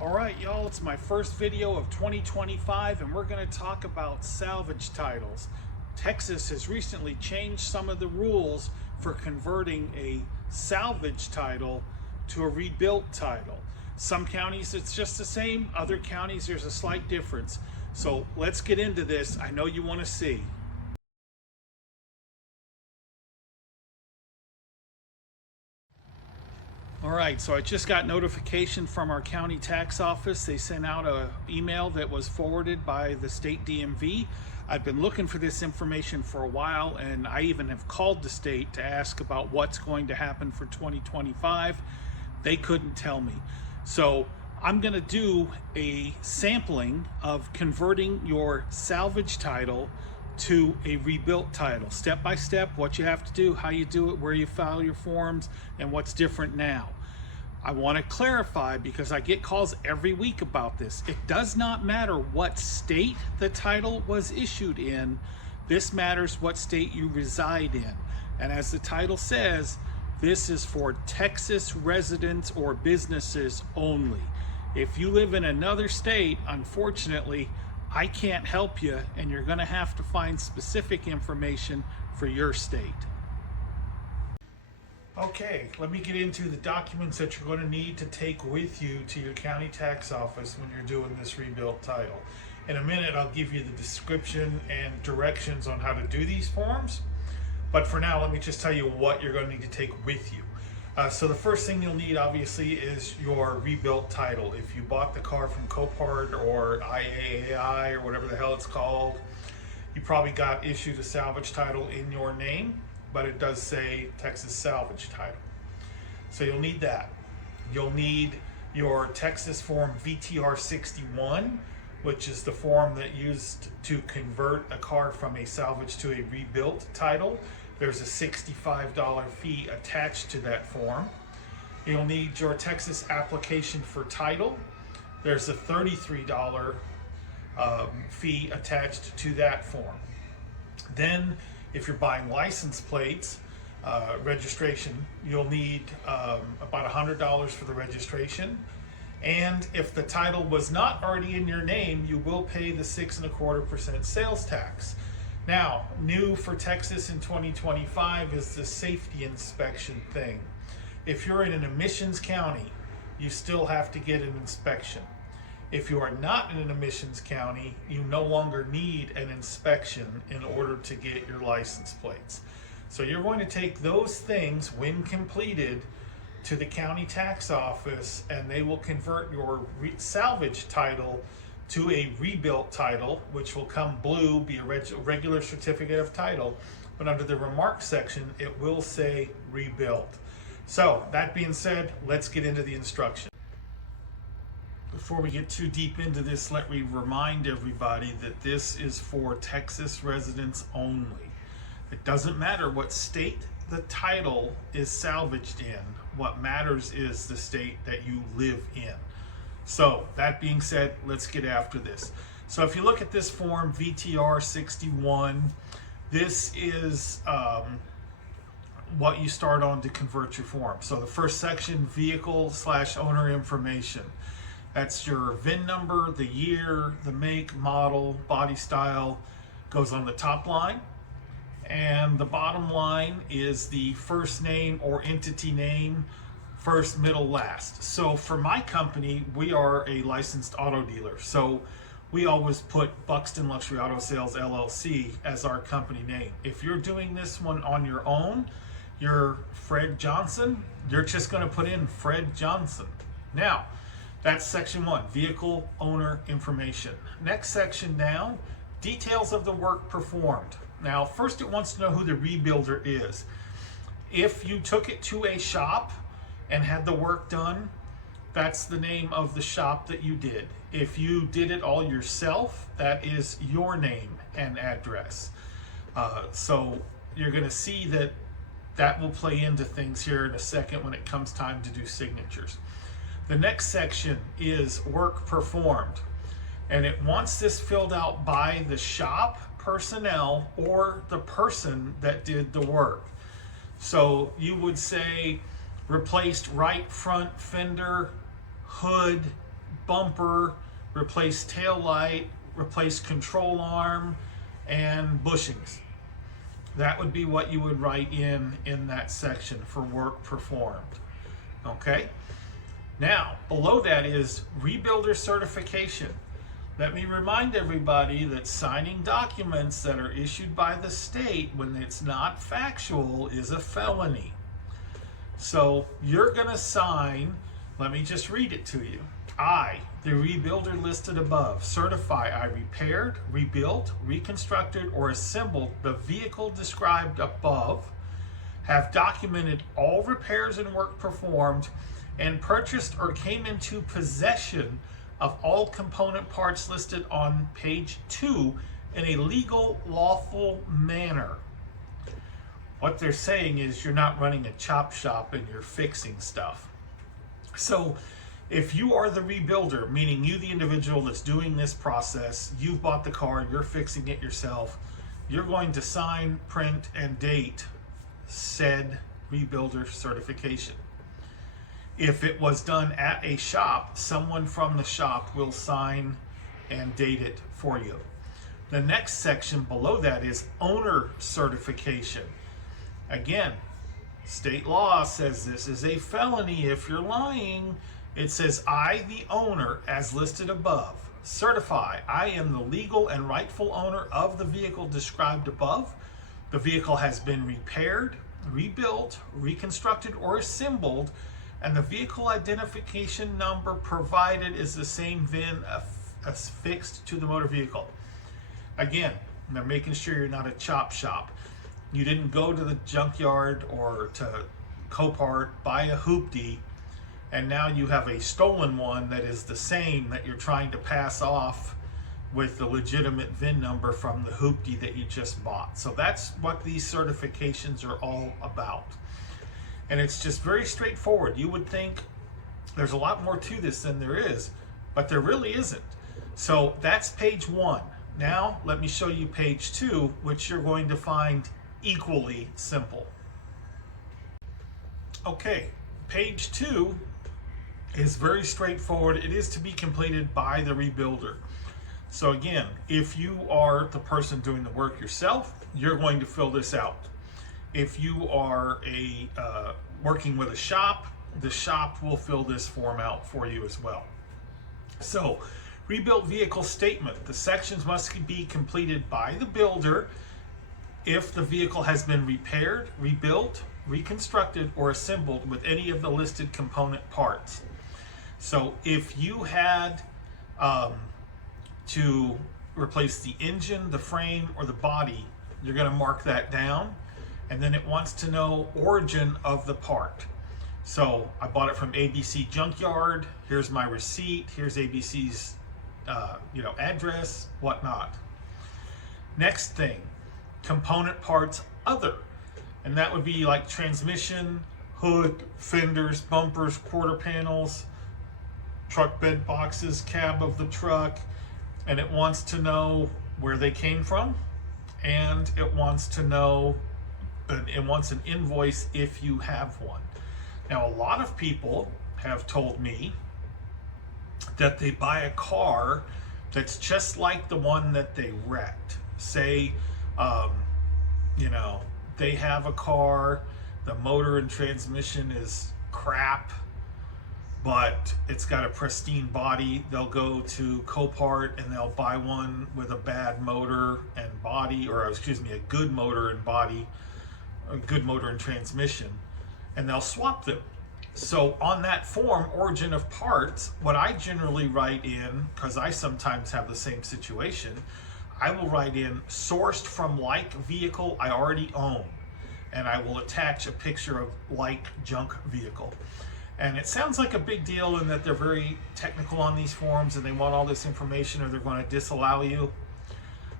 All right, y'all, it's my first video of 2025, and we're going to talk about salvage titles. Texas has recently changed some of the rules for converting a salvage title to a rebuilt title. Some counties it's just the same, other counties there's a slight difference. So let's get into this. I know you want to see. All right, so I just got notification from our county tax office. They sent out an email that was forwarded by the state DMV. I've been looking for this information for a while, and I even have called the state to ask about what's going to happen for 2025. They couldn't tell me. So I'm going to do a sampling of converting your salvage title to a rebuilt title, step by step, what you have to do, how you do it, where you file your forms, and what's different now. I want to clarify, because I get calls every week about this. It does not matter what state the title was issued in. This matters what state you reside in. And as the title says, this is for Texas residents or businesses only. If you live in another state, unfortunately, I can't help you, and you're going to have to find specific information for your state. Okay, let me get into the documents that you're going to need to take with you to your county tax office when you're doing this rebuilt title. In a minute, I'll give you the description and directions on how to do these forms. But for now, let me just tell you what you're going to need to take with you. So the first thing you'll need, obviously, is your rebuilt title. If you bought the car from Copart or IAAI or whatever the hell it's called, you probably got issued a salvage title in your name, but it does say Texas salvage title. So you'll need that. You'll need your Texas form VTR 61, which is the form that used to convert a car from a salvage to a rebuilt title. There's a $65 fee attached to that form. You'll need your Texas application for title. There's a $33 fee attached to that form. Then, if you're buying license plates, registration, you'll need about $100 for the registration. And if the title was not already in your name, you will pay the 6.25% sales tax. Now, new for Texas in 2025 is the safety inspection thing. If you're in an emissions county, you still have to get an inspection. If you are not in an emissions county, you no longer need an inspection in order to get your license plates. So you're going to take those things, when completed, to the county tax office, and they will convert your salvage title to a rebuilt title, which will come blue, be a regular certificate of title, but under the remarks section, it will say rebuilt. So that being said, let's get into the instructions. Before we get too deep into this, let me remind everybody that this is for Texas residents only. It doesn't matter what state the title is salvaged in. What matters is the state that you live in. So that being said, let's get after this. So if you look at this form, VTR 61, this is what you start on to convert your form. So the first section, vehicle/owner information. That's your VIN number, the year, the make, model, body style, goes on the top line. And the bottom line is the first name or entity name, first, middle, last. So for my company, we are a licensed auto dealer. So we always put Buxton Auto Sales LLC as our company name. If you're doing this one on your own, you're Fred Johnson, you're just going to put in Fred Johnson. Now, that's section 1, vehicle owner information. Next section now, details of the work performed. Now, first it wants to know who the rebuilder is. If you took it to a shop and had the work done, that's the name of the shop that you did. If you did it all yourself, that is your name and address. So you're going to see that will play into things here in a second when it comes time to do signatures. The next section is work performed, and it wants this filled out by the shop personnel or the person that did the work. So you would say replaced right front fender, hood, bumper, replace tail light, replace control arm, and bushings. That would be what you would write in that section for work performed. Okay? Now, below that is rebuilder certification. Let me remind everybody that signing documents that are issued by the state when it's not factual is a felony. So you're going to sign, let me just read it to you. I, the rebuilder listed above, certify I repaired, rebuilt, reconstructed, or assembled the vehicle described above, have documented all repairs and work performed, and purchased or came into possession of all component parts listed on page 2 in a legal, lawful manner. What they're saying is you're not running a chop shop and you're fixing stuff. So if you are the rebuilder, meaning you, the individual that's doing this process, you've bought the car, you're fixing it yourself, you're going to sign, print, and date said rebuilder certification. If it was done at a shop, someone from the shop will sign and date it for you. The next section below that is owner certification. Again, state law says this is a felony if you're lying. It says, I, the owner, as listed above, certify I am the legal and rightful owner of the vehicle described above. The vehicle has been repaired, rebuilt, reconstructed, or assembled, and the vehicle identification number provided is the same VIN affixed to the motor vehicle. Again, they're making sure you're not a chop shop. You didn't go to the junkyard or to Copart, buy a hoopty, and now you have a stolen one that is the same that you're trying to pass off with the legitimate VIN number from the hoopty that you just bought. So that's what these certifications are all about. And it's just very straightforward. You would think there's a lot more to this than there is, but there really isn't. So that's page 1. Now let me show you page 2, which you're going to find equally simple. Okay, page 2 is very straightforward. It is to be completed by the rebuilder. So again, if you are the person doing the work yourself, you're going to fill this out. If you are working with a shop, the shop will fill this form out for you as well. So, rebuilt vehicle statement. The sections must be completed by the builder if the vehicle has been repaired, rebuilt, reconstructed, or assembled with any of the listed component parts. So if you had to replace the engine, the frame, or the body, you're going to mark that down. And then it wants to know origin of the part. So I bought it from ABC Junkyard. Here's my receipt. Here's ABC's address, whatnot. Next thing, component parts other. And that would be like transmission, hood, fenders, bumpers, quarter panels, truck bed boxes, cab of the truck. And it wants to know where they came from. And it wants to know, it wants an invoice if you have one. Now, a lot of people have told me that they buy a car that's just like the one that they wrecked. Say, they have a car, the motor and transmission is crap, but it's got a pristine body. They'll go to Copart and they'll buy one with a bad motor and body, or excuse me, a good motor and body, a good motor and transmission, and they'll swap them. So on that form, origin of parts, what I generally write in, because I sometimes have the same situation, I will write in sourced from like vehicle I already own, and I will attach a picture of like junk vehicle. And it sounds like a big deal in that they're very technical on these forms and they want all this information or they're going to disallow you.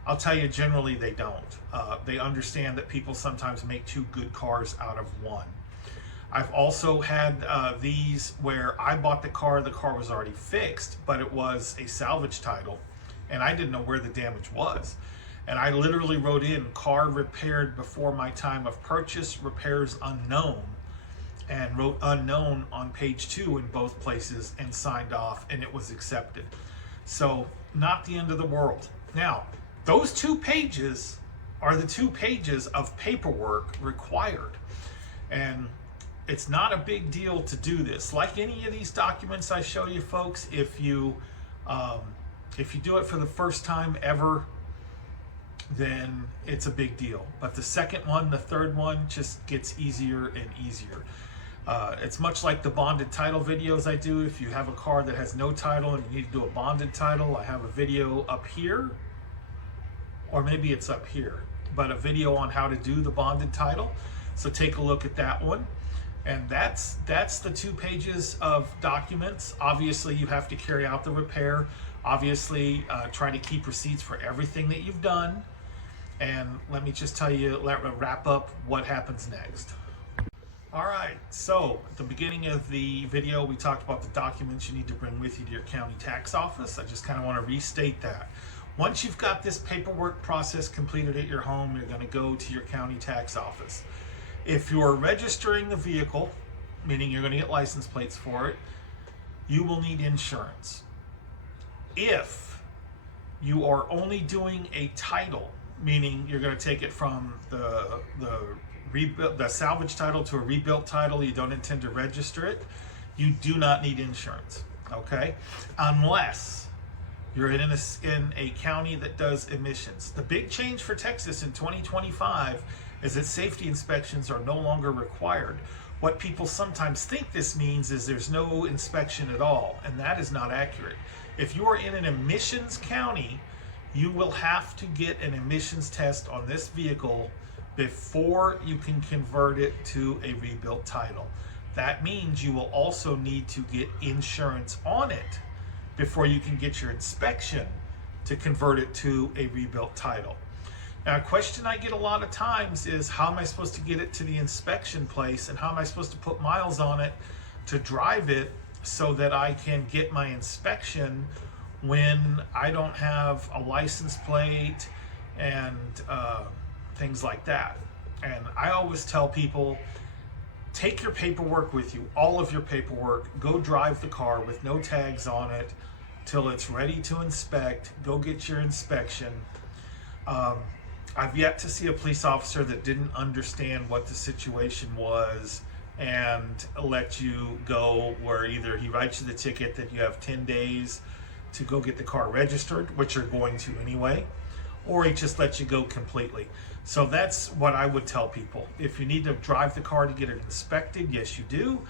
I'll tell you, generally they don't. They understand that people sometimes make two good cars out of one. I've also had these where I bought the car was already fixed, but it was a salvage title, and I didn't know where the damage was. And I literally wrote in car repaired before my time of purchase, repairs unknown. and wrote unknown on page 2 in both places and signed off, and it was accepted. So not the end of the world. Now, those 2 pages are the 2 pages of paperwork required. And it's not a big deal to do this. Like any of these documents I show you folks, if you do it for the first time ever, then it's a big deal. But the second one, the third one, just gets easier and easier. It's much like the bonded title videos I do. If you have a car that has no title and you need to do a bonded title, I have a video up here, or maybe it's up here, but a video on how to do the bonded title. So take a look at that one. And that's the 2 pages of documents. Obviously, you have to carry out the repair. Obviously, try to keep receipts for everything that you've done. And let me just tell you, let me wrap up what happens next. All right, so at the beginning of the video, we talked about the documents you need to bring with you to your county tax office. I just kind of want to restate that. Once you've got this paperwork process completed at your home, you're going to go to your county tax office. If you're registering the vehicle, meaning you're going to get license plates for it, you will need insurance. If you are only doing a title, meaning you're going to take it from the salvage title to a rebuilt title, you don't intend to register it, you do not need insurance, okay? Unless you're in a county that does emissions. The big change for Texas in 2025 is that safety inspections are no longer required. What people sometimes think this means is there's no inspection at all, and that is not accurate. If you are in an emissions county, you will have to get an emissions test on this vehicle before you can convert it to a rebuilt title. That means you will also need to get insurance on it before you can get your inspection to convert it to a rebuilt title. Now, a question I get a lot of times is, how am I supposed to get it to the inspection place, and how am I supposed to put miles on it to drive it so that I can get my inspection when I don't have a license plate and things like that? And I always tell people, take your paperwork with you, all of your paperwork, go drive the car with no tags on it till it's ready to inspect, go get your inspection. I've yet to see a police officer that didn't understand what the situation was and let you go, where either he writes you the ticket that you have 10 days to go get the car registered, which you're going to anyway, or he just lets you go completely. So that's what I would tell people. If you need to drive the car to get it inspected, yes you do.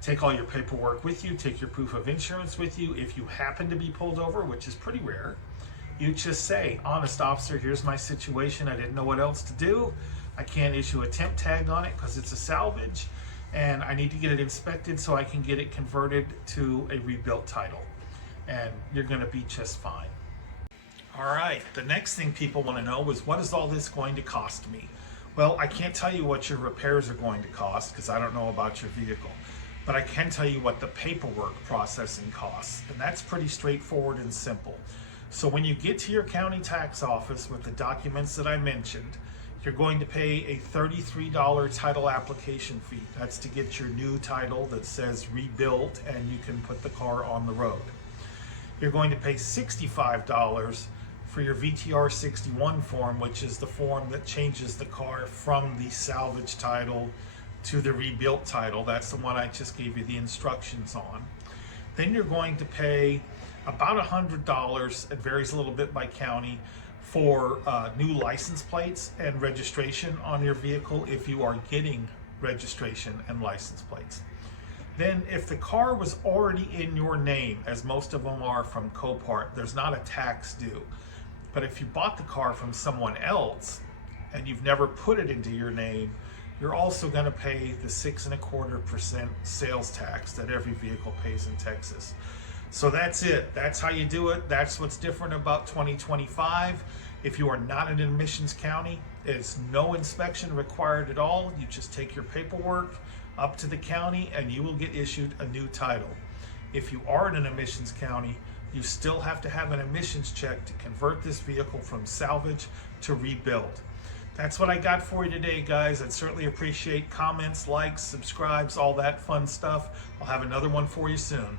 Take all your paperwork with you, take your proof of insurance with you. If you happen to be pulled over, which is pretty rare, you just say, honest officer, here's my situation. I didn't know what else to do. I can't issue a temp tag on it because it's a salvage, and I need to get it inspected so I can get it converted to a rebuilt title. And you're going to be just fine. All right, the next thing people want to know is, what is all this going to cost me? Well, I can't tell you what your repairs are going to cost because I don't know about your vehicle, but I can tell you what the paperwork processing costs, and that's pretty straightforward and simple. So when you get to your county tax office with the documents that I mentioned, you're going to pay a $33 title application fee. That's to get your new title that says rebuilt and you can put the car on the road. You're going to pay $65 for your VTR 61 form, which is the form that changes the car from the salvage title to the rebuilt title. That's the one I just gave you the instructions on. Then you're going to pay about $100, it varies a little bit by county, for new license plates and registration on your vehicle if you are getting registration and license plates. Then if the car was already in your name, as most of them are from Copart, there's not a tax due. But if you bought the car from someone else and you've never put it into your name, you're also going to pay the 6.25% sales tax that every vehicle pays in Texas. So that's it. That's how you do it. That's what's different about 2025. If you are not in an emissions county, there's no inspection required at all. You just take your paperwork up to the county and you will get issued a new title. If you are in an emissions county, you still have to have an emissions check to convert this vehicle from salvage to rebuild. That's what I got for you today, guys. I'd certainly appreciate comments, likes, subscribes, all that fun stuff. I'll have another one for you soon.